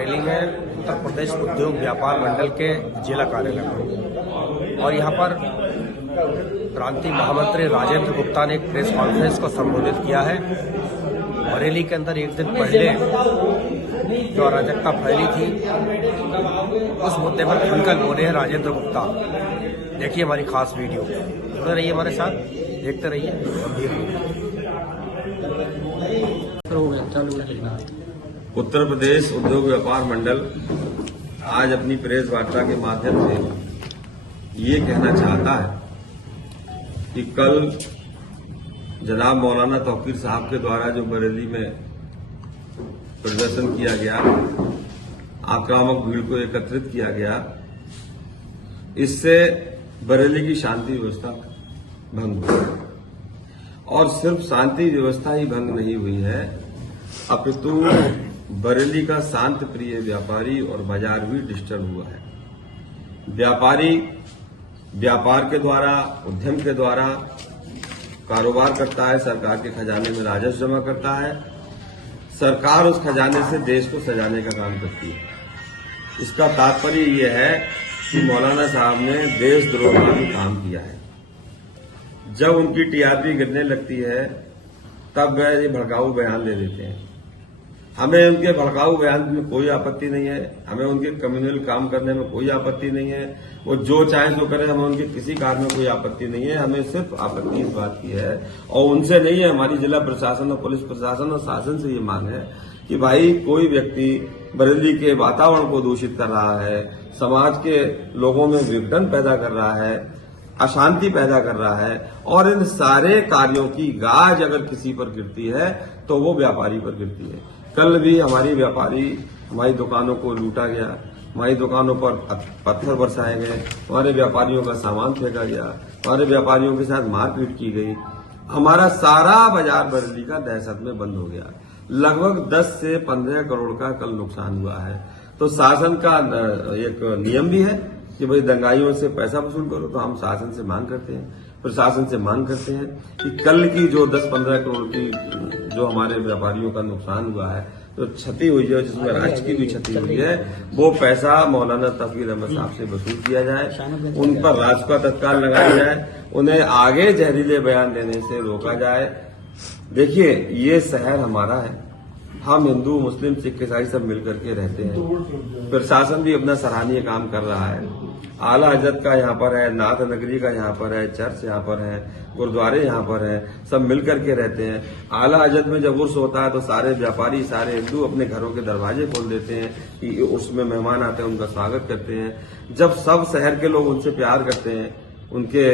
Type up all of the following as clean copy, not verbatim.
बरेली में उत्तर प्रदेश उद्योग व्यापार मंडल के जिला कार्यालय में, और यहाँ पर प्रांतीय महामंत्री राजेंद्र गुप्ता ने एक प्रेस कॉन्फ्रेंस को संबोधित किया है। बरेली के अंदर एक दिन पहले जो अराजकता फैली थी उस मुद्दे पर खुलकर बोले हैं राजेंद्र गुप्ता। देखिए हमारी खास वीडियो, जुड़े रहिए हमारे साथ, देखते रहिए। उत्तर प्रदेश उद्योग व्यापार मंडल आज अपनी प्रेस वार्ता के माध्यम से ये कहना चाहता है कि कल जनाब मौलाना तौकीर साहब के द्वारा जो बरेली में प्रदर्शन किया गया, आक्रामक भीड़ को एकत्रित किया गया, इससे बरेली की शांति व्यवस्था भंग हुई। और सिर्फ शांति व्यवस्था ही भंग नहीं हुई है, अपितु बरेली का शांत प्रिय व्यापारी और बाजार भी डिस्टर्ब हुआ है। व्यापारी व्यापार के द्वारा, उद्यम के द्वारा कारोबार करता है, सरकार के खजाने में राजस्व जमा करता है, सरकार उस खजाने से देश को सजाने का काम करती है। इसका तात्पर्य यह है कि मौलाना साहब ने देशद्रोह का भी काम किया है। जब उनकी टीआरपी गिरने लगती है तब वह ये भड़काऊ बयान ले देते हैं। हमें उनके भड़काऊ बयान में कोई आपत्ति नहीं है, हमें उनके कम्युनल काम करने में कोई आपत्ति नहीं है। वो जो चाहे तो करें, हमें उनके किसी कार्य में कोई आपत्ति नहीं है। हमें सिर्फ आपत्ति इस बात की है, और उनसे नहीं है, हमारी जिला प्रशासन और पुलिस प्रशासन और शासन से ये मांग है कि भाई कोई व्यक्ति बरेली के वातावरण को दूषित कर रहा है, समाज के लोगों में विघटन पैदा कर रहा है, अशांति पैदा कर रहा है, और इन सारे कार्यों की गाज अगर किसी पर गिरती है तो वो व्यापारी पर गिरती है। कल भी हमारी दुकानों को लूटा गया, हमारी दुकानों पर पत्थर बरसाए गए, हमारे व्यापारियों का सामान फेंका गया, हमारे व्यापारियों के साथ मारपीट की गई। हमारा सारा बाजार बरेली का दहशत में बंद हो गया। लगभग 10 से 15 करोड़ का कल नुकसान हुआ है। तो शासन का एक नियम भी है कि भाई दंगाइयों से पैसा वसूल करो, तो हम शासन से मांग करते हैं, प्रशासन से मांग करते हैं कि कल की जो 10-15 करोड़ की जो हमारे व्यापारियों का नुकसान हुआ है, जो क्षति हुई है, जिसमें राष्ट्र की भी क्षति हुई है, वो पैसा मौलाना तौकीर अहमद साहब से वसूल किया जाए, उन पर राजस्व तत्काल लगाया जाए, उन्हें आगे जहरीले बयान देने से रोका जाए। देखिए, ये शहर हमारा है, हम हिंदू, मुस्लिम, सिख, ईसाई सब मिलकर के रहते हैं। प्रशासन भी अपना सराहनीय काम कर रहा है। आला हजरत का यहाँ पर है, नाथ नगरी का यहाँ पर है, चर्च यहाँ पर है, गुरुद्वारे यहाँ पर है, सब मिलकर के रहते हैं। आला हजरत में जब उर्स होता है तो सारे व्यापारी, सारे हिंदू अपने घरों के दरवाजे खोल देते हैं कि उसमें मेहमान आते हैं, उनका स्वागत करते हैं। जब सब शहर के लोग उनसे प्यार करते हैं, उनके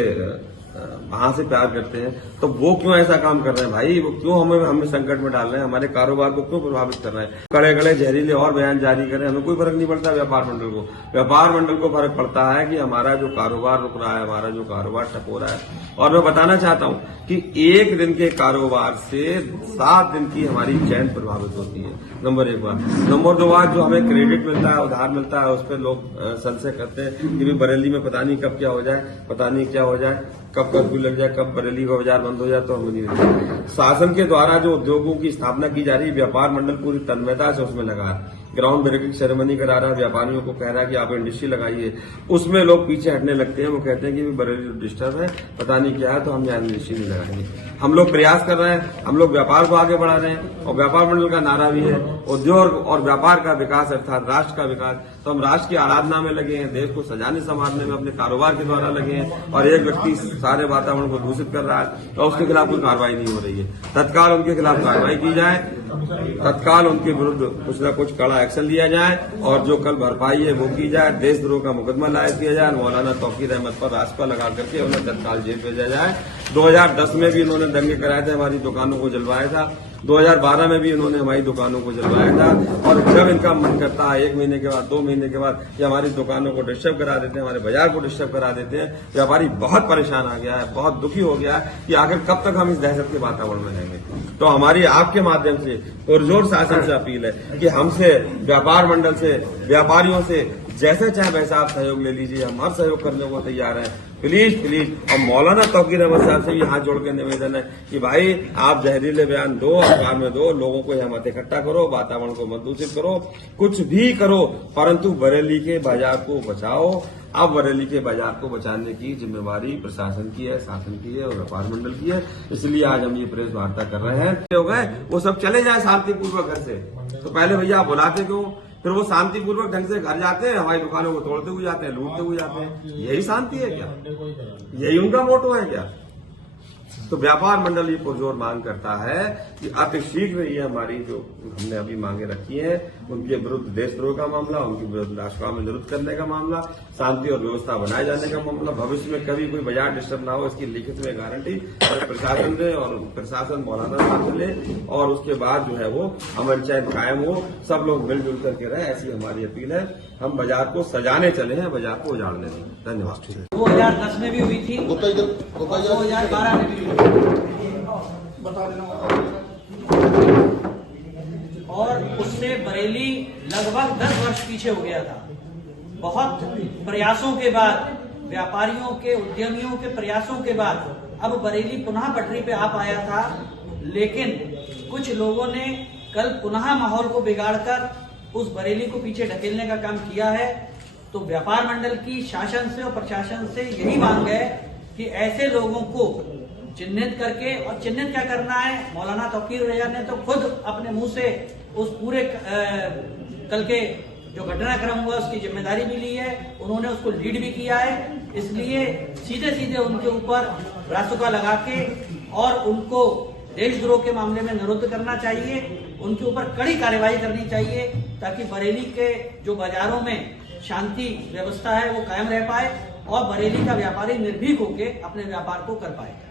वहां से प्यार करते हैं, तो वो क्यों ऐसा काम कर रहे हैं भाई? वो क्यों हमें संकट में डाल रहे हैं? हमारे कारोबार को क्यों प्रभावित कर रहे हैं? कड़े कड़े जहरीले और बयान जारी करें, हमें कोई फर्क नहीं पड़ता। व्यापार मंडल को फर्क पड़ता है कि हमारा जो कारोबार रुक रहा है, हमारा जो कारोबार ठप हो रहा है। और मैं बताना चाहता हूं कि एक दिन के कारोबार से 7 दिन की हमारी चैन प्रभावित होती है। नंबर 1 बात। नंबर 2 बात, जो हमें क्रेडिट मिलता है, उधार मिलता है, उस पर लोग संशय करते हैं कि बरेली में पता नहीं कब क्या हो जाए, पता नहीं क्या हो जाए, कब कर्फ्यू लग जाए, कब बरेली का बाजार बंद हो जाए, तो हमें नहीं मिलता। शासन के द्वारा जो उद्योगों की स्थापना की जा रही है, व्यापार मंडल पूरी तन्मयता से उसमें लगा है। ग्राउंड ब्रेकिंग सेरेमनी करा रहा है, व्यापारियों को कह रहा है कि आप इंडस्ट्री लगाइए। उसमें लोग पीछे हटने लगते हैं, वो कहते हैं कि बरेली डिस्टर्ब है, पता नहीं क्या है, तो हम यहाँ इंडस्ट्री नहीं लगाएंगे। हम लोग प्रयास कर रहे हैं, हम लोग व्यापार को आगे बढ़ा रहे हैं, और व्यापार मंडल का नारा भी है उद्योग और व्यापार का विकास अर्थात राष्ट्र का विकास। तो हम राष्ट्र की आराधना में लगे हैं, देश को सजाने संवारने में अपने कारोबार के द्वारा लगे हैं, और एक व्यक्ति सारे वातावरण को दूषित कर रहा है तो उसके खिलाफ कोई कार्रवाई नहीं हो रही है। तत्काल उनके खिलाफ कार्रवाई की जाए, तत्काल उनके विरुद्ध कुछ न कुछ कड़ा एक्शन लिया जाए, और जो कल भरपाई है वो की जाए। देशद्रोह का मुकदमा लायक किया जाए, मौलाना तौकीर अहमद पर राजपा लगा करके उन्हें तत्काल जेल भेजा जाए। 2010 में भी उन्होंने दंगे कराए थे, हमारी दुकानों को जलवाया था। 2012 में भी उन्होंने हमारी दुकानों को जलवाया था। और जब इनका मन करता है 1 महीने के बाद, 2 महीने के बाद, ये हमारी दुकानों को डिस्टर्ब करा देते हैं, हमारे बाजार को डिस्टर्ब करा देते हैं। व्यापारी बहुत परेशान आ गया है, बहुत दुखी हो गया है कि आखिर कब तक हम इस दहशत के वातावरण में रहेंगे। तो हमारी आपके माध्यम से पुरजोर शासन से अपील है कि हमसे, व्यापार मंडल से, व्यापारियों से जैसे चाहे वैसा आप सहयोग ले लीजिए, हम हर सहयोग करने को तैयार हैं। प्लीज और मौलाना तौकीर अहमद साहब से भी हाथ जोड़ के निवेदन है कि भाई आप जहरीले बयान दो, अखबार में दो, लोगों को यहाँ मत इकट्ठा करो, वातावरण को मत दूषित करो, कुछ भी करो, परंतु बरेली के बाजार को बचाओ। अब बरेली के बाजार को बचाने की जिम्मेवारी प्रशासन की है, शासन की है और व्यापार मंडल की है। इसलिए आज हम ये प्रेस वार्ता कर रहे हैं। हो गए वो सब चले जाए शांतिपूर्वक घर से, तो पहले भैया आप बुलाते क्यों? फिर वो शांतिपूर्वक ढंग से घर जाते हैं, हमारी दुकानों को तोड़ते हुए जाते हैं, लूटते हुए जाते हैं। यही शांति है क्या? यही उनका मोटो है क्या? तो व्यापार मंडल ये पुरजोर मांग करता है कि अति शीघ्र ये हमारी जो हमने अभी मांगे रखी हैं, उनके विरुद्ध देशद्रोह का मामला, उनके विरुद्ध राष्ट्रभाव में निरुद्ध करने का मामला, शांति और व्यवस्था बनाए जाने का मामला, भविष्य में कभी कोई बाजार डिस्टर्ब ना हो, इसकी लिखित में गारंटी प्रशासन ने और प्रशासन मौलाना साहब से ले, और उसके बाद जो है वो अमन चैन कायम हो, सब लोग मिलजुल करके रहे, ऐसी हमारी अपील है। हम बाजार को सजाने चले हैं, बाजार को उजाड़ने नहीं। धन्यवाद। 2010 में भी हुई थी, 2012 में भी हुई और उससे बरेली लगभग 10 वर्ष पीछे हो गया था। बहुत प्रयासों के बाद, व्यापारियों के, उद्यमियों के प्रयासों के बाद अब बरेली पुनः पटरी पे आ पाया था, लेकिन कुछ लोगों ने कल पुनः माहौल को बिगाड़कर उस बरेली को पीछे ढकेलने का काम किया है। तो व्यापार मंडल की शासन से और प्रशासन से यही मांग है कि ऐसे लोगों को चिन्हित करके, और चिन्हित क्या करना है, मौलाना तौकीर रैया ने तो खुद अपने मुंह से उस पूरे कल के जो घटनाक्रम हुआ उसकी जिम्मेदारी भी ली है, उन्होंने उसको लीड भी किया है। इसलिए सीधे सीधे उनके ऊपर रासुका लगा के और उनको देशद्रोह के मामले में निरुद्ध करना चाहिए, उनके ऊपर कड़ी कार्रवाई करनी चाहिए, ताकि बरेली के जो बाजारों में शांति व्यवस्था है वो कायम रह पाए और बरेली का व्यापारी निर्भीक होकर अपने व्यापार को कर पाए।